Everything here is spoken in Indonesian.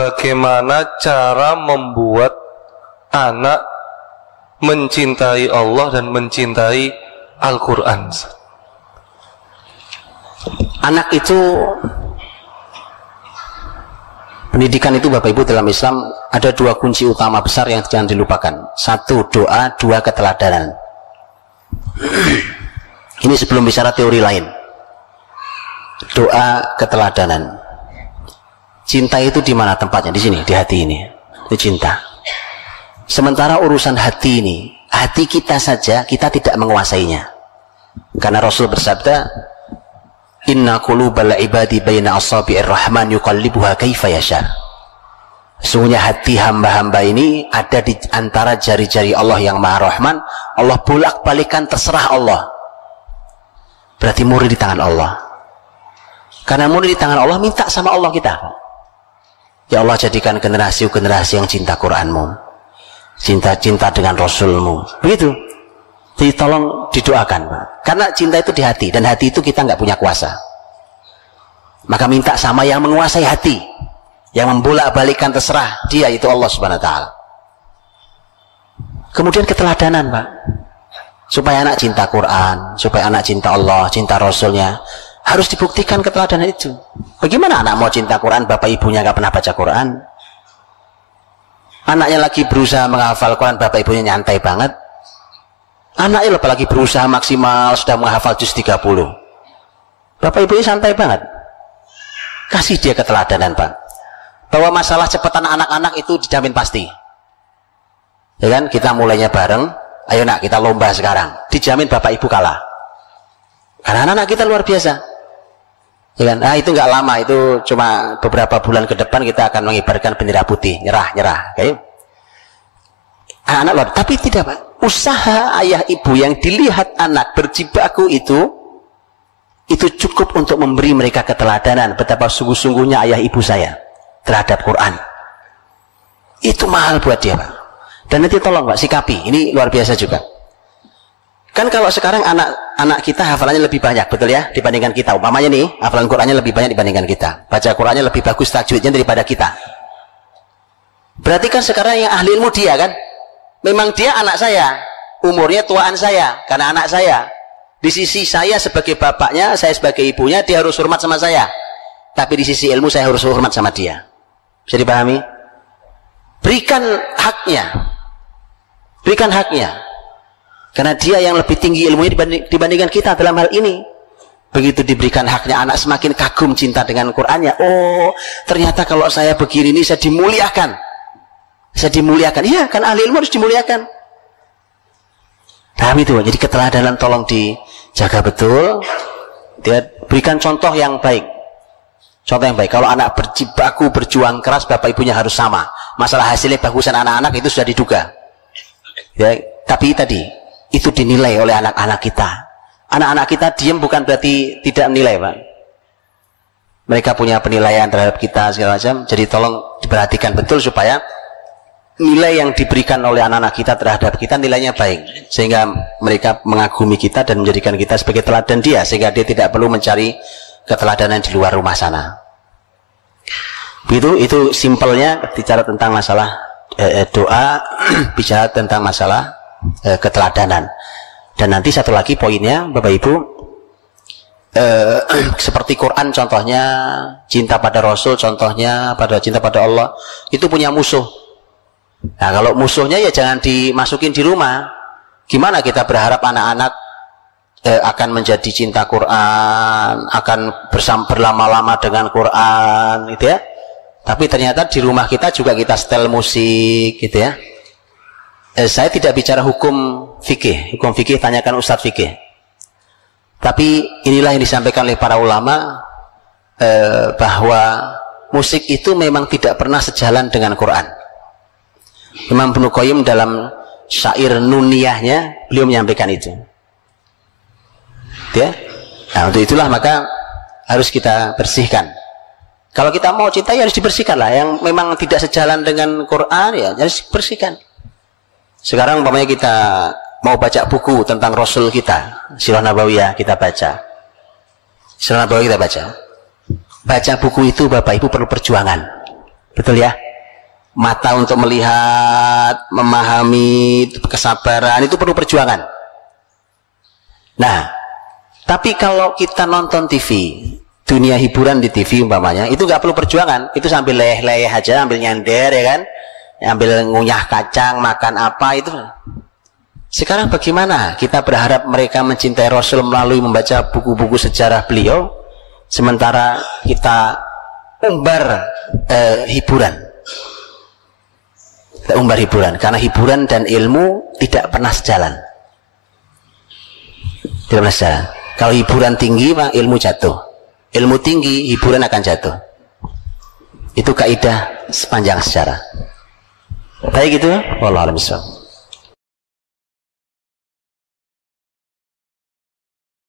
bagaimana cara membuat anak mencintai Allah dan mencintai Al-Quran? Anak itu, pendidikan itu Bapak Ibu dalam Islam ada dua kunci utama besar yang jangan dilupakan. Satu doa, dua keteladanan. Ini sebelum bicara teori lain. Doa, keteladanan. Cinta itu di mana tempatnya? Di sini, di hati ini. Itu cinta. Sementara urusan hati ini, hati kita saja kita tidak menguasainya. Karena Rasul bersabda, "Inna qulubal ibadi baina asabi'ir rahman yuqallibuha kaifa yasha." Sesungguhnya hati hamba-hamba ini ada di antara jari-jari Allah yang Maha Rahman. Allah bolak-balikan, terserah Allah. Berarti murni di tangan Allah. Karena murni di tangan Allah, minta sama Allah kita. Ya Allah, jadikan generasi-generasi yang cinta Qur'an-Mu, cinta dengan Rasul-Mu. Begitu. Jadi tolong didoakan, Pak. Karena cinta itu di hati, dan hati itu kita nggak punya kuasa. Maka minta sama yang menguasai hati, yang membolak-balikan terserah dia, itu Allah Subhanahu wa Ta'ala. Kemudian keteladanan, Pak. Supaya anak cinta Quran, supaya anak cinta Allah, cinta Rasulnya, harus dibuktikan keteladanan itu. Bagaimana anak mau cinta Quran, bapak ibunya nggak pernah baca Quran? Anaknya lagi berusaha menghafal Quran, bapak ibunya nyantai banget. Anaknya apalagi berusaha maksimal, sudah menghafal juz 30. Bapak ibunya santai banget. Kasih dia keteladanan, Pak. Bahwa masalah cepatan anak-anak itu dijamin pasti. Ya kan? Kita mulainya bareng. Ayo nak, kita lomba sekarang. Dijamin bapak ibu kalah. Karena anak-anak kita luar biasa. Ya kan? Nah, itu nggak lama, itu cuma beberapa bulan ke depan kita akan mengibarkan bendera putih, nyerah. Okay? Anak luar, tapi tidak, Pak. Usaha ayah ibu yang dilihat anak berjibaku itu cukup untuk memberi mereka keteladanan betapa sungguh-sungguhnya ayah ibu saya terhadap Quran. Itu mahal buat dia, Pak. Dan nanti tolong, Pak, sikapi. Ini luar biasa juga. Kan kalau sekarang anak kita hafalannya lebih banyak, betul ya, dibandingkan kita. Umpamanya nih, hafalan Qurannya lebih banyak dibandingkan kita. Baca Qurannya lebih bagus tajwidnya daripada kita. Berarti kan sekarang yang ahli ilmu dia kan? Memang dia anak saya, umurnya tuaan saya, karena anak saya. Di sisi saya sebagai bapaknya, saya sebagai ibunya, dia harus hormat sama saya. Tapi di sisi ilmu saya harus hormat sama dia. Bisa dipahami? Berikan haknya. Berikan haknya. Karena dia yang lebih tinggi ilmunya dibandingkan kita dalam hal ini. Begitu diberikan haknya, anak semakin kagum cinta dengan Qur'annya. Oh, ternyata kalau saya begini ini saya dimuliakan. Saya dimuliakan. Iya, kan ahli ilmu harus dimuliakan. Paham itu? Jadi keteladanan tolong dijaga betul. Dia berikan contoh yang baik. Contoh yang baik. Kalau anak berjibaku, berjuang keras, bapak ibunya harus sama. Masalah hasilnya bagusan anak-anak itu sudah diduga. Ya, tapi tadi itu dinilai oleh anak-anak kita. Anak-anak kita diam bukan berarti tidak menilai, Pak. Mereka punya penilaian terhadap kita segala macam. Jadi tolong diperhatikan betul supaya nilai yang diberikan oleh anak-anak kita terhadap kita nilainya baik, sehingga mereka mengagumi kita dan menjadikan kita sebagai teladan dia, sehingga dia tidak perlu mencari keteladanan di luar rumah sana. Begitu, itu simpelnya bicara tentang masalah doa, bicara tentang masalah keteladanan. Dan nanti satu lagi poinnya, Bapak Ibu, seperti Quran contohnya, cinta pada Rasul contohnya, cinta pada Allah, itu punya musuh. Nah, kalau musuhnya ya jangan dimasukin di rumah. Gimana kita berharap anak-anak akan menjadi cinta Quran, akan berlama-lama dengan Quran, gitu ya. Tapi ternyata di rumah kita juga kita setel musik, gitu ya. Saya tidak bicara hukum fikih tanyakan Ustadz fikih. Tapi inilah yang disampaikan oleh para ulama, bahwa musik itu memang tidak pernah sejalan dengan Quran. Imam Ibnu Qayyim dalam syair Nuniyahnya beliau menyampaikan itu. Ya? Nah, untuk itulah maka harus kita bersihkan. Kalau kita mau cinta ya harus dibersihkan lah. Yang memang tidak sejalan dengan Quran ya harus dibersihkan. Sekarang umpamanya kita mau baca buku tentang Rasul kita, Sirah Nabawiyah kita baca. Sirah Nabawiyah kita baca. Baca buku itu Bapak Ibu perlu perjuangan. Betul ya? Mata untuk melihat, memahami, kesabaran itu perlu perjuangan. Nah, tapi kalau kita nonton TV, dunia hiburan di TV umpamanya, itu nggak perlu perjuangan, itu sambil leyeh-leyeh aja, ambil nyender ya kan, ambil ngunyah kacang, makan apa itu. Sekarang bagaimana kita berharap mereka mencintai Rasul melalui membaca buku-buku sejarah beliau, sementara kita umbar hiburan. Kita umbar hiburan, karena hiburan dan ilmu tidak pernah sejalan. Tidak pernah sejalan. Kalau hiburan tinggi, ilmu jatuh. Ilmu tinggi, hiburan akan jatuh. Itu kaidah sepanjang sejarah. Baik gitu, wallahu a'lam bishawab.